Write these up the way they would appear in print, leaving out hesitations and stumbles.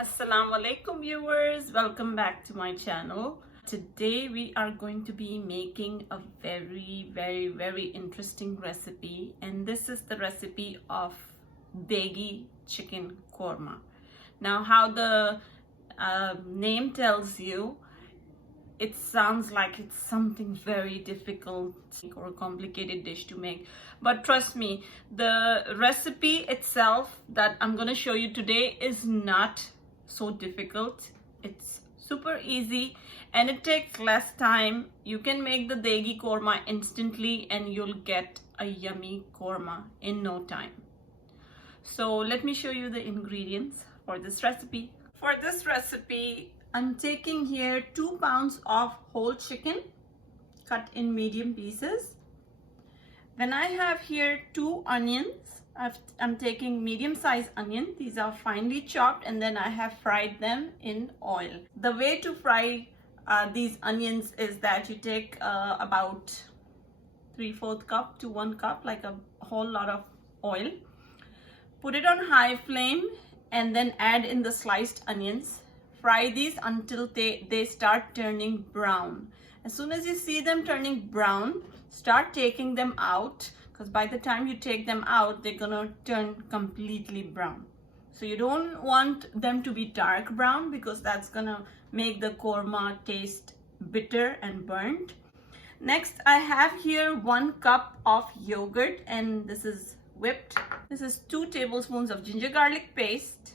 Assalamu alaikum viewers, welcome back to my channel. Today we are going to be making a very interesting recipe, and this is the recipe of Deghi chicken korma. Now how the name tells you, it sounds like it's something very difficult or complicated dish to make, but trust me, the recipe itself that I'm going to show you today is not so difficult. It's super easy and it takes less time. You can make the Deghi korma instantly and you'll get a yummy korma in no time. So let me show you the ingredients for this recipe. For this recipe, I'm taking here 2 pounds of whole chicken cut in medium pieces. Then I have here 2 onions. I'm taking medium-sized onion. These are finely chopped, and then I have fried them in oil. The way to fry these onions is that you take about 3/4 cup to 1 cup, like a whole lot of oil. Put it on high flame and then add in the sliced onions. Fry these until they start turning brown. As soon as you see them turning brown, start taking them out, because by the time you take them out, they're gonna turn completely brown. So you don't want them to be dark brown, because that's gonna make the korma taste bitter and burnt. Next, I have here 1 cup of yogurt, and this is whipped. This is 2 tablespoons of ginger garlic paste,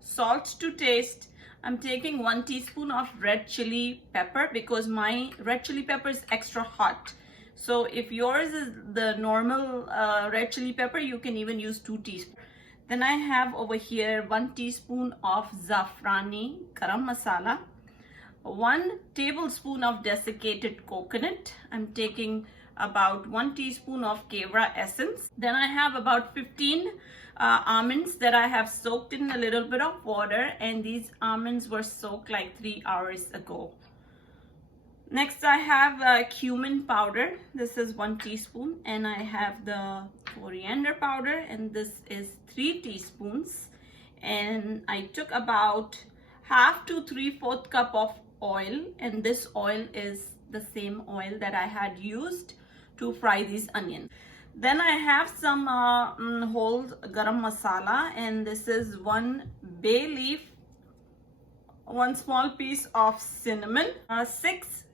salt to taste. I'm taking 1 teaspoon of red chili pepper, because my red chili pepper is extra hot. So if yours is the normal red chili pepper, you can even use 2 teaspoons. Then I have over here 1 teaspoon of zafrani garam masala, 1 tablespoon of desiccated coconut. I'm taking about 1 teaspoon of kewra essence. Then I have about 15 almonds that I have soaked in a little bit of water, and these almonds were soaked like 3 hours ago. Next, I have cumin powder. This is 1 teaspoon, and I have the coriander powder, and this is 3 teaspoons. And I took about 1/2 to 3/4 cup of oil, and this oil is the same oil that I had used to fry these onions. Then I have some whole garam masala, and this is 1 bay leaf, 1 small piece of cinnamon, 6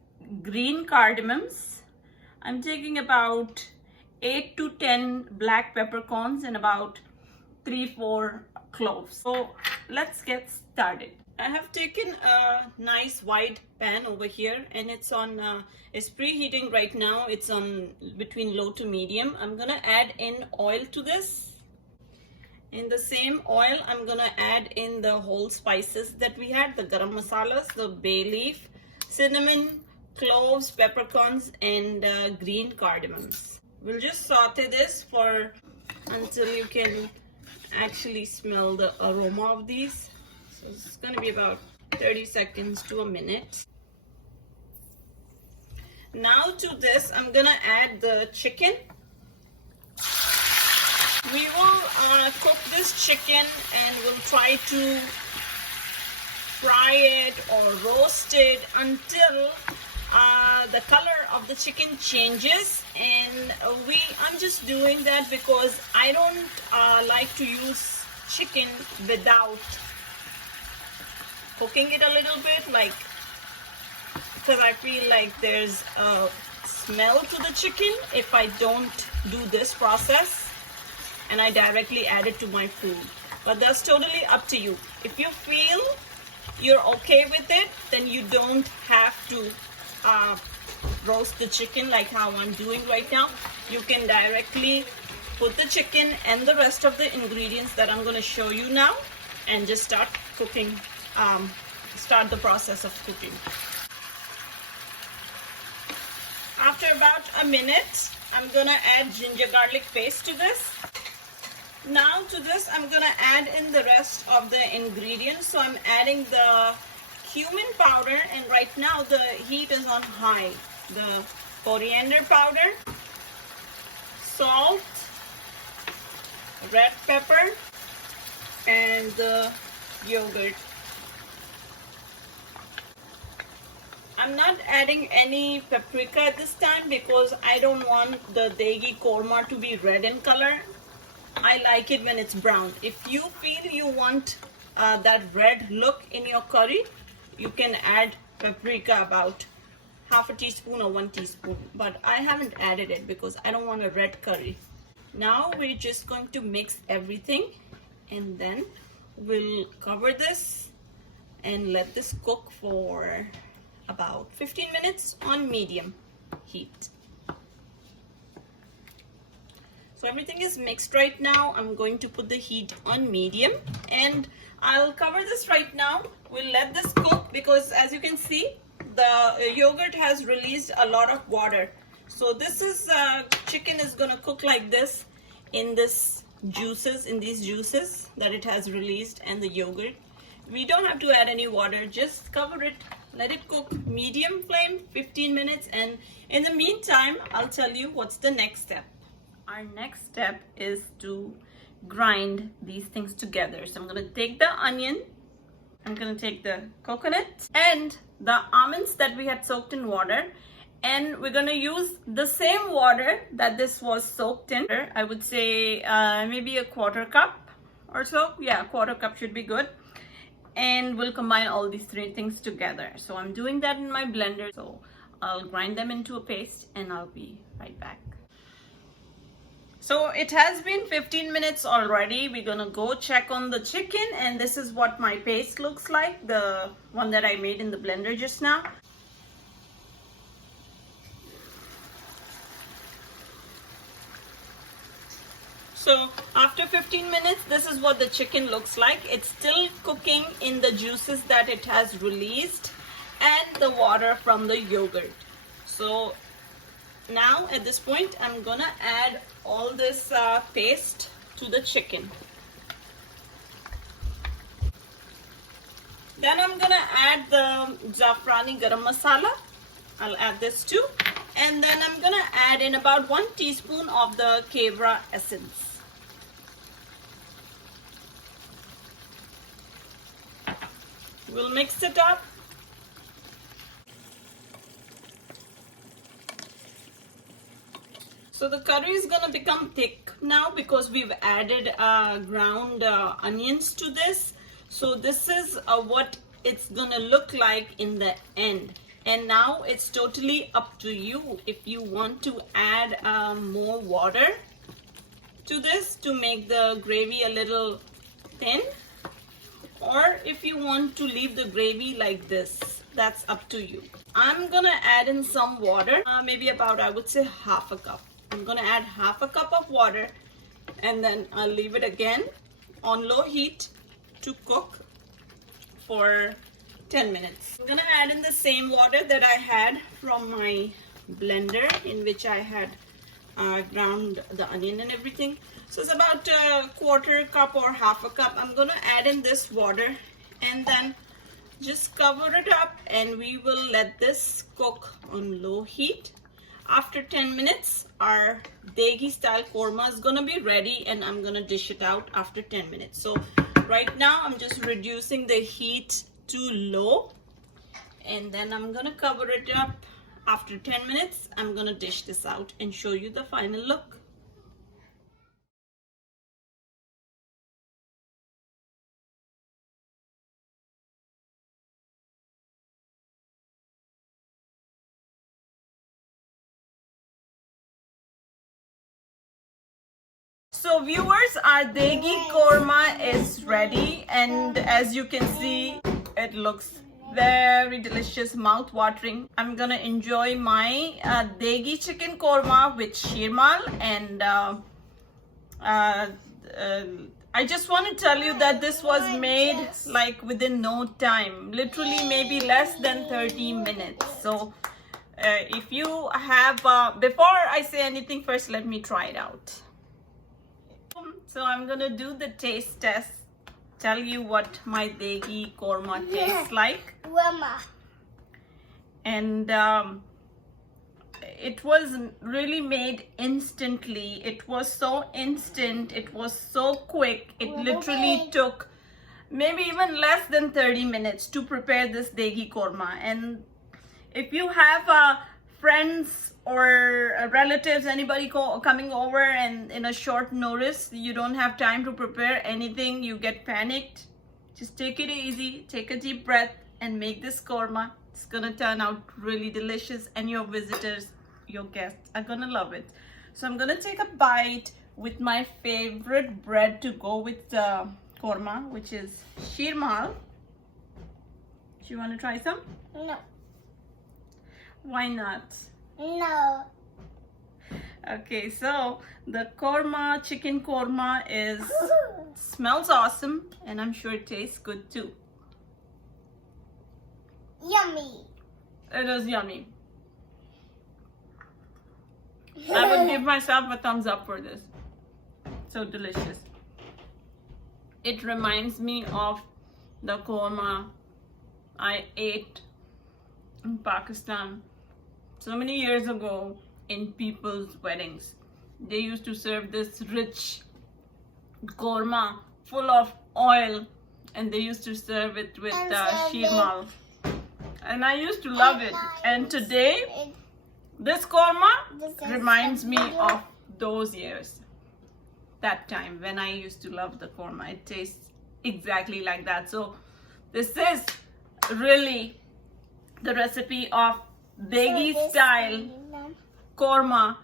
green cardamoms. I'm taking about 8 to 10 black peppercorns and about 3-4 cloves. So let's get started. I have taken a nice wide pan over here, and it's preheating right now. It's on between low to medium. I'm gonna add in oil to this. In the same oil, I'm gonna add in the whole spices that we had, the garam masalas, the bay leaf, cinnamon, cloves, peppercorns, and green cardamoms. We'll just saute this until you can actually smell the aroma of these. So it's going to be about 30 seconds to a minute. Now to this, I'm going to add the chicken. We will cook this chicken, and we'll try to fry it or roast it until the color of the chicken changes. And I'm just doing that because I don't like to use chicken without cooking it a little bit, because I feel like there's a smell to the chicken if I don't do this process and I directly add it to my food. But that's totally up to you. If you feel you're okay with it, then you don't have to roast the chicken like how I'm doing right now. You can directly put the chicken and the rest of the ingredients that I'm going to show you now and just start cooking, start the process of cooking. After about a minute, I'm going to add ginger garlic paste to this. Now to this, I'm going to add in the rest of the ingredients. So I'm adding the cumin powder, and right now the heat is on high. The coriander powder, salt, red pepper, and the yogurt. I'm not adding any paprika at this time because I don't want the Deghi korma to be red in color. I like it when it's brown. If you feel you want that red look in your curry, you can add paprika, about half a teaspoon or 1 teaspoon. But I haven't added it because I don't want a red curry. Now we're just going to mix everything, and then we'll cover this and let this cook for about 15 minutes on medium heat. So everything is mixed right now. I'm going to put the heat on medium, and I'll cover this right now. We'll let this cook because, as you can see, the yogurt has released a lot of water. So this is chicken is gonna cook like this in these juices that it has released, and the yogurt. We don't have to add any water, just cover it, let it cook medium flame 15 minutes, and in the meantime I'll tell you what's the next step. Our next step is to grind these things together. So I'm gonna take the onion, I'm gonna take the coconut and the almonds that we had soaked in water, and we're gonna use the same water that this was soaked in. I would say maybe a 1/4 cup or so. Yeah, 1/4 cup should be good. And we'll combine all these three things together. So I'm doing that in my blender. So I'll grind them into a paste and I'll be right back. So it has been 15 minutes already. We're gonna go check on the chicken, and this is what my paste looks like, the one that I made in the blender just now. So after 15 minutes, this is what the chicken looks like. It's still cooking in the juices that it has released and the water from the yogurt. So now at this point, I'm gonna add all this paste to the chicken. Then I'm gonna add the zafrani garam masala. I'll add this too. And then I'm gonna add in about 1 teaspoon of the kewra essence. We'll mix it up. So the curry is gonna become thick now because we've added ground onions to this. So this is what it's gonna look like in the end. And now it's totally up to you if you want to add more water to this to make the gravy a little thin, or if you want to leave the gravy like this. That's up to you. I'm gonna add in some water, maybe about, I would say, 1/2 cup. I'm gonna add 1/2 cup of water, and then I'll leave it again on low heat to cook for 10 minutes. I'm gonna add in the same water that I had from my blender in which I had ground the onion and everything. So it's about 1/4 cup or 1/2 cup. I'm gonna add in this water and then just cover it up, and we will let this cook on low heat. After 10 minutes, our Deghi style korma is gonna be ready, and I'm gonna dish it out after 10 minutes. So right now I'm just reducing the heat to low, and then I'm gonna cover it up. After 10 minutes, I'm gonna dish this out and show you the final look. So viewers, our Deghi korma is ready, and as you can see, it looks very delicious, mouth-watering. I'm gonna enjoy my Deghi chicken korma with shirmal, and I just want to tell you that this was made like within no time, literally maybe less than 30 minutes. So if you have, before I say anything, first let me try it out. So I'm gonna do the taste test, tell you what my Deghi korma tastes like. And it was really made instantly. It was so instant, it was so quick. It literally took maybe even less than 30 minutes to prepare this Deghi korma. And if you have friends or relatives, anybody coming over and in a short notice, you don't have time to prepare anything, you get panicked, just take it easy, take a deep breath and make this korma. It's gonna turn out really delicious and your visitors, your guests are gonna love it. So I'm gonna take a bite with my favorite bread to go with the korma, which is shirmal. Do you want to try some? No. Why not? No. Okay, so the korma, chicken korma smells awesome and I'm sure it tastes good too. Yummy. It is yummy. I would give myself a thumbs up for this. So delicious. It reminds me of the korma I ate in Pakistan so many years ago in people's weddings. They used to serve this rich korma full of oil and they used to serve it with shirmal. And I used to love it. And today, this korma reminds me of those years. That time when I used to love the korma. It tastes exactly like that. So this is really the recipe of Deghi style korma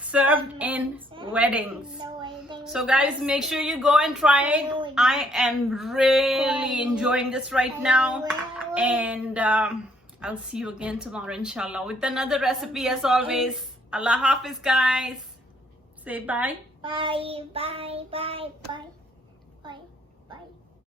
served in weddings. So guys, make sure you go and try it. I am really enjoying this right now. And I'll see you again tomorrow inshallah with another recipe as always. Allah Hafiz guys. Say bye. Bye, bye, bye, bye.